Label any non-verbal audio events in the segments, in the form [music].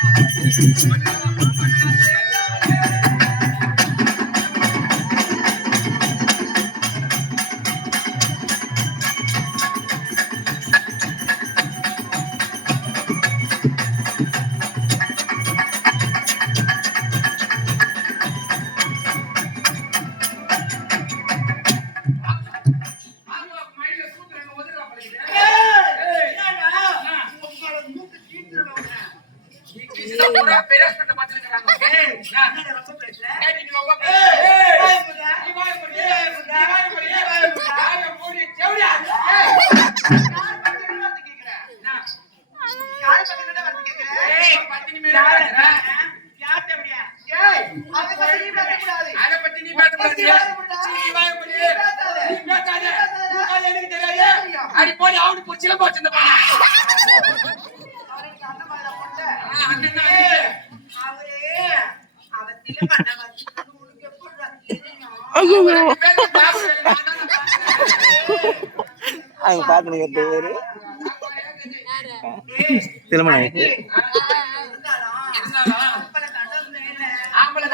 Thank you. அடி போடி அவனு போச்சுல போச்சு இந்த பண்ண அவங்க பாத்துன்னு பேரு. திருமணம் ஆயிடுச்சு ஆம்பளை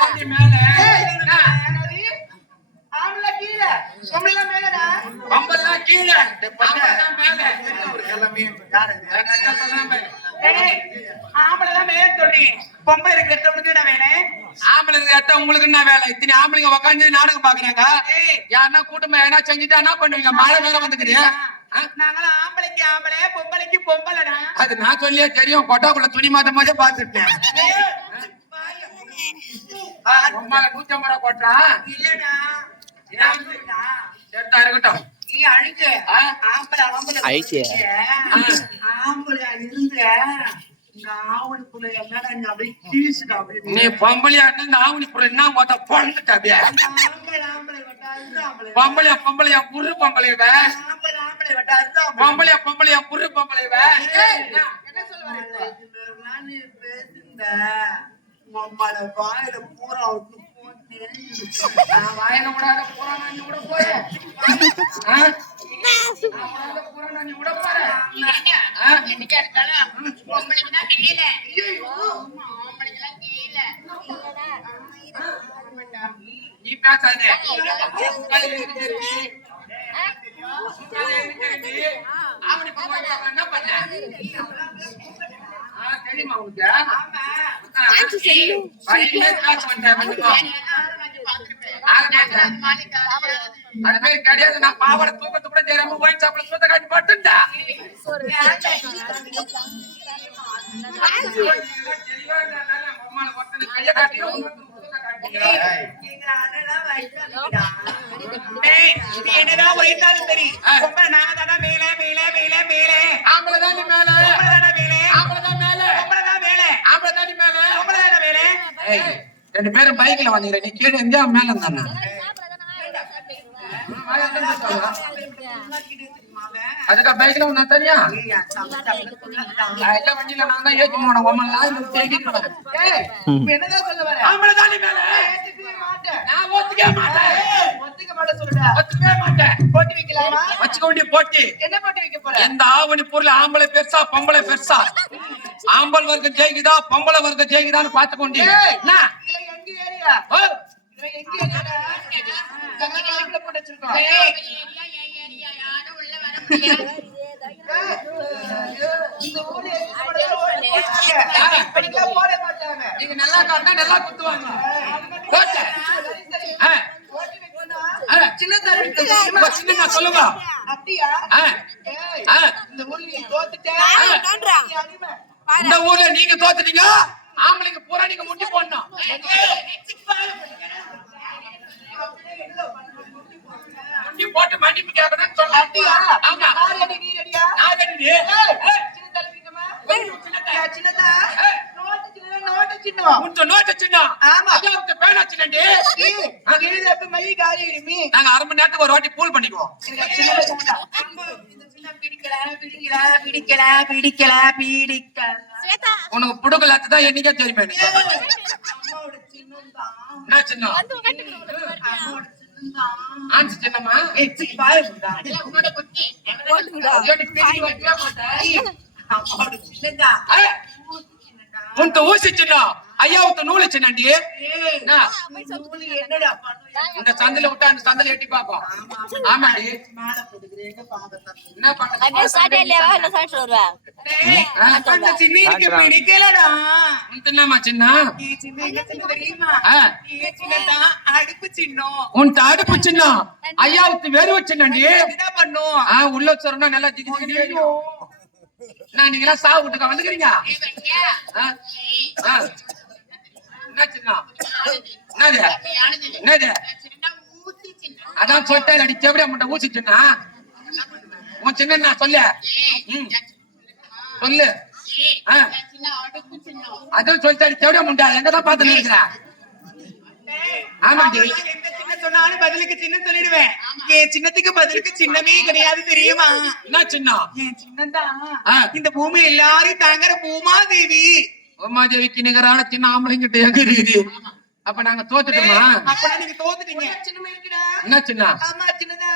பொம்பளை கெட்டவனுக்கு என்ன வேணும் ஆம்பளைங்க கேட்டா உங்களுக்கு என்ன வேலை? இத்தனை ஆம்பளைங்க உட்காந்து நாடகம் பாக்குறாங்க. யாருன்னா கூட்டமா எதனா செஞ்சுட்டா என்ன பண்ணுவீங்க? மழை வேற வந்துக்குது. ஆ? நாங்களாம் ஆம்பளைக்கு ஆம்பளை பொம்பளைக்கு பொம்பளைடா. அது நான் சொல்லியே தெரியும். கொட்டாக்குள்ள துணி மாத்த மாதிரி பாத்துட்டேன் உம்மால நூத்தி ஐம்பது ரூபா கொட்டா இல்லடா. ஏன்? சரிதா இருக்கட்டும். நீ அழுகு? ஆம்பளை ஆம்பளை. ஆம்பளை இருந்த? நீ பொம்பளையா இருந்தா ஆவணி புறம் என்ன இது ஆம்பளை. பொம்பளையா பொம்பளையா புரு பொம்பளைவ பொம்பளையா பொம்பளையா புரு பொம்பளைவ என்ன? சொல்லுவாரு நீ பேசுங்க மம்மால வாயில பூரா நான் வாயில விடாத பூரா நான் கூட? நான் விடாத பூரா நான் கூட போறேன்? என்னைக்கா இருந்தாலும் பொம்பளைங்க தான் மேல ஆம்பளைங்கெல்லாம் கீழே நீ பேசாதே தெரியுமா அது மாதிரி கிடையாது நான் பாவாடை தூக்கத்து கூட தெரியாம சாப்பிட காட்டி கைய காட்டி நீ என்னடா வயசாலும் சரி பொம்பளை நாங்க தானே மேலே மேலே மேலே மேலே ஆம்பளை தாண்டி மேல பொம்பளை தானே மேலே ஆம்பளை தான் மேல பொம்பளை தான் மேலே ஆம்பளை தாண்டி மேல பொம்பளை தானே மேலே ஏய், ரெண்டு பேரும் பைக்ல வந்துக்கிற நீ கீழே இருந்தா மேல இருந்தானா அதுக்கா பைக்ல வந்தா தனியா நான் எல்லா வண்டியில நான் தான் ஏத்தி போனேன் வரேன் என்னதான் சொல்ல வர? ஆம்பளை தாண்டி மேல மாட்டேன் நான் மாட்டேன். ஒத்துக்க மாட்டேன் சொல்லுடா. ஒத்துக்கவே மாட்டேன். போட்டு வைக்கலாமா? வச்சுக்க வேண்டிய போட்டி. என்ன போட்டு வைக்க போற? எந்த ஆவணி பொருள் ஆம்பளை பெருசா பொம்பளை பெருசா? ஆம்பல் வர்க்கம் ஜெயிக்குதா பொம்பளை வர்க்கம் ஜெயிக்குதான்னு பார்த்து கொண்டு என்ன? எங்க ஏரியா? போட்டு வச்சிருக்கோம். நீங்க நல்லா காட்டினா நல்லா குத்துவாங்க போட்டு. சரி, சரி. ஆ, ஓட்டு வைக்கணும்னா ஆ. சொல்லுங்க. அப்படியா? ஆ, ஏய், ஆ. இந்த ஊர்ல நீ தோத்துட்ட. நீ அடிமை. இந்த ஊர்ல நீங்க தோத்துட்டீங்க? பூரா நீங்க முட்டி போடணும். முட்டி போட்டு மன்னிப்பு கேட்கணும்னு ஆமா. நான் ரெடி. சின்ன சின்னதா. நோட்டு சின்ன ஆமா. பேனா ஏய், இது எப்ப? நாங்க அரை மணி நேரத்துக்கு ஒரு வாட்டி பூல் பண்ணிக்குவோம் சின்னம் பிடிக்கல, பிடிக்கல, பிடிக்கல, பிடிக்கல, பிடிக்கல. உனக்கு புடுக்கல் தான் என்னைக்கே தெரியுமே. என்ன சின்னம் அம்மாவோட சின்னம்தான். ஆன்ஸ் சின்னம்மா ஏய், சீ, வாயை மூடுடா. அதெல்லாம் உன்னோட புத்தி எனக்கு திரும்பி வைக்கவே மாட்டேன். அம்மாவோட சின்னதா. ஏய், உன்கிட்ட ஊசி சின்னம் ஐயா உத்த நூலு சின்னண்டி? இந்த சந்தில விட்டா அந்த சந்தில எட்டி பாப்போம் ஆமாடி. என்ன பண்ண சின்னிக்கு பிடிக்கலடா. என்னம்மா சின்ன நீ சின்ன என்ன சின்ன தெரியுமா? ஆ. நீ சின்னதா, அடுப்பு சின்னம். உன் அடுப்பு சின்னம் ஐயா உத்து வெறுவ சின்னண்டி. இதுதான் பண்ணும். உள்ள சொன்னா நல்லா. நான் நீங்க எல்லாம் சாவு வீட்டுக்கா வந்துக்கிறீங்க ஆ? ஆ. என்ன சின்னம் என்னது அதான் சொல்லிட்டேன் அடி செவிடியா முட்டை ஊசி சின்ன உன் சின்ன சொல்லு. சொல்லு ஆ. சின்ன அடுப்பு சின்னம் அதுவும் சொல்லிட்டு அடி செவிடியா முண்டா எங்கதான் பார்த்து நினைக்கிற ஆமாண்டி. சொன்னாலும் பதிலுக்கு சின்ன சொல்லிடுவேன் என் சின்னத்துக்கு பதிலுக்கு சின்னமே கிடையாது தெரியுமா என்ன சின்னம் என். இந்த பூமி எல்லாரும் தாங்குற பூமா தேவி உமாதேவிக்கு நிகரான சின்ன ஆம்பளைங்கிட்ட எங்க இருக்குது? அப்ப நாங்க தோத்துட்டோமா? நீங்க தோத்துட்டீங்க. சின்னமே இருக்குடா. என்ன சின்ன? ஆமா சின்னதா.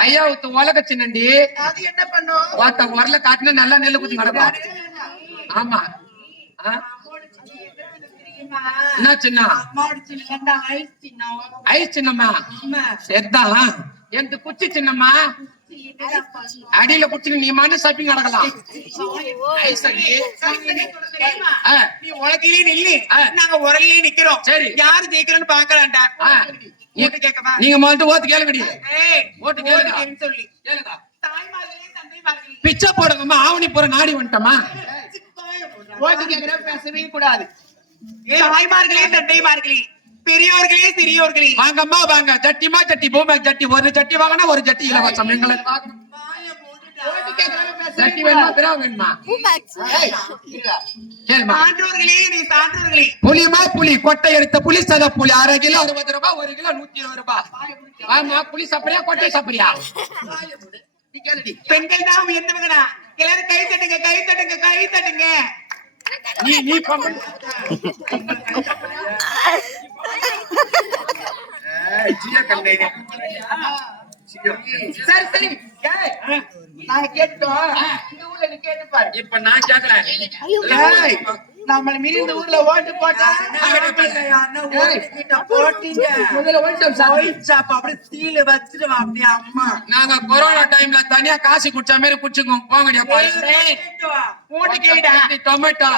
ஐயா உத்து உலக சின்னண்டி. அது என்ன பண்ணும்? ஒருத்த உரல காட்டினா நல்லா நெல்லு குத்தி நடக்கும் ஆமா. ஆ? தெரியுமா? என்ன சின்ன ஐஸ் சின்னம்மா ஆமா. சரிதான் எந்த குச்சி சின்னம்மா? அடியில குச்சி நீ மண்ணு சாப்பிங் நடக்கலாம். நீ உலகிலே நில்லு. நாங்க உரல்லே நிக்கிறோம். சரி. யாரு ஜெயிக்கிறோம்னு பாக்கலாம்டா. ஓட்டு நீங்க மட்டும் ஓத்து கேளுங்கடி. ஓட்டு கேளுங்க. சொல்லி. பிச்சை போடுங்கம்மா ஆவணிப்புறம் நாடி வந்துட்டோமா? ஓட்டு கேட்கிற பேசவே கூடாது. தாய்மார்களே தந்தைமார்களே. பெரியோர்களே சிறியோர்களே. வாங்கம்மா வாங்க. ஜட்டிமா ஜட்டி பூமே ஜட்டி. ஒரு ஜட்டி வாங்கினா ஒரு ஜட்டி இலவசம் எங்களை புளிமா புளி. கொட்டை எடுத்த புளி சத புளி. அரை கிலோ அறுபது ரூபாய் ஒரு கிலோ நூத்தி இருபது ரூபாய் ஆமா புளி சாப்பிடுறியா கொட்டை கேளுடி. பெண்கள் தான் உயர்ந்தவங்கடா. எல்லாரும் கை தட்டுங்க கை தட்டுங்க கை தட்டுங்க. நீ நீ [laughs] பொம்பளை. சரி சரி. ஏய், நாங்க கேட்டோம் இந்த ஊர்ல நீ கேட்டு பாரு. இப்ப நான் கேக்குறேன். ஏய், நம்மள மீறி இந்த ஊர்ல ஓட்டு போட்டா போட்டீங்க. முதல்ல ஒயிட் சாப் சாப்பிடு. அப்படியே தீல வச்சிருவா அப்படியே அம்மா. நாங்க கொரோனா டைம்ல தனியா காசு குடிச்ச மாதிரி குடிச்சுக்கோங்க போங்கடியா கேடா டொமேட்டோ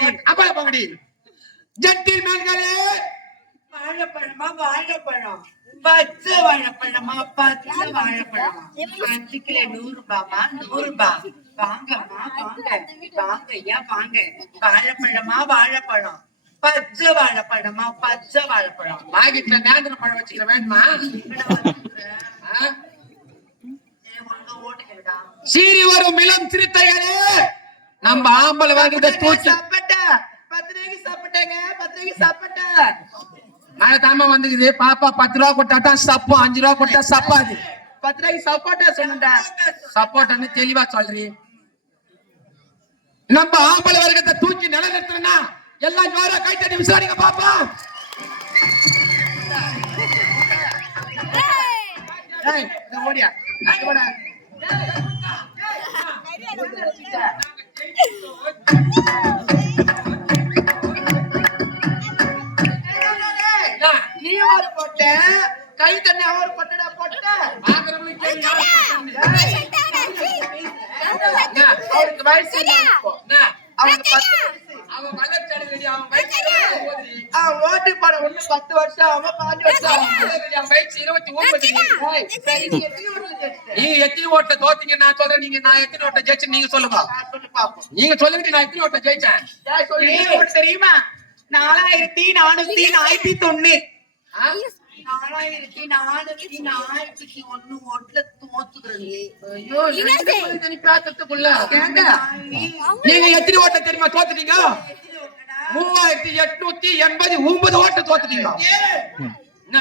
கேடு அப்பா போங்கடி. ஜட்டில் மேல்களே வாழைப்பழமா வாழைப்பழம். பச்சை வாழைப்பழமா பச்சை வாழைப்பழமா? அஞ்சு கிலோ நூறு ரூபாமா நூறு ரூபாய் வாங்கம்மா வாங்க. வாங்க ஐயா வாங்க. வாழைப்பழமா வாழைப்பழம். பச்சை வாழைப்பழமா பச்சை வாழைப்பழம். பாக்கெட்ல நேந்திர பழம் வச்சுக்கிற வேணுமா? சீறி வரும் இளம் சிறுத்தைகளே. நம்ம ஆம்பளை வாங்கிட்ட தூக்கி சாப்பிட்ட பத்து ரூபாய்க்கு சாப்பிட்டேங்க பத்து ரூபாய்க்கு சாப்பிட்டேன். நாளை தாம வந்துக்குது பாப்பா பத்து ரூபா கொட்டாட்டா சப்போம் அஞ்சு ரூபா கொட்டா சப்பாது பத்து ரூபாய்க்கு சப்போட்டா சொன்னேன்டா சப்போட்டான்னு தெளிவா சொல்றி நம்ம ஆம்பளை வர்க்கத்தை தூக்கி நிலநிறுத்தணும்னா எல்லாம் ஜோரா கைத்தடி விசாரிங்க பாப்பா ஓடியா ஓடியா ஒரு போட்ட. கை தண்ணி அவர் போட்டடா போட்ட யாரு? அவருக்கு வயசு ஓட்டு போட ஒண்ணு பத்து வருஷம் அவன் பாஞ்சு வருஷம். வயசு இருபத்தி ஒன்பது. நீங்க எத்தனை ஓட்ட தோத்தீங்க நான் சொல்றேன். நீங்க நான் எத்தனை ஓட்ட ஜெயிச்சு நீங்க சொல்லுங்க. நான் சொல்லி பாப்போம். நீங்க சொல்லுங்க நான் எத்தனை ஓட்ட ஜெயிச்சேன்? தெரியுமா? நாலாயிரத்தி நானூத்தி நாற்பத்தி தொன்னு ஆ? நாலாயிரத்தி நானூத்தி நாற்பத்தி ஒண்ணு ஓட்டுல தோத்துக்கிறீ ஐயோ, ரெண்டு பேரும் தனி பேசுறதுக்குள்ள. ஏங்க? நீங்க எத்தனை ஓட்ட தெரியுமா தோத்துட்டீங்க மூவாயிரத்தி எட்நூத்தி எண்பது ஒன்பது ஓட்டு தோத்துட்டீங்க என்ன?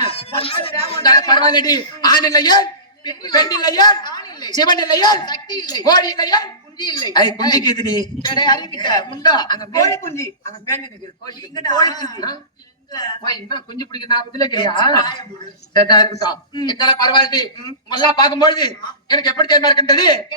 பரவாயில்லடி ஆண் இல்லையே பெண் இல்லையே சிவன் இல்லையே சக்தி இல்லையே குஞ்சு இல்லை ஐ குஞ்சிக்கு எதிரி கடை அங்க கோழி குஞ்சு அங்க கோழி குஞ்சு. குஞ்சு பிடிக்க இருக்கட்டும். இருந்தாலும் பரவாயில்லை. உங்களெல்லாம் பார்க்கும்பொழுது எனக்கு எப்படி தெரியுமா இருக்கின்றது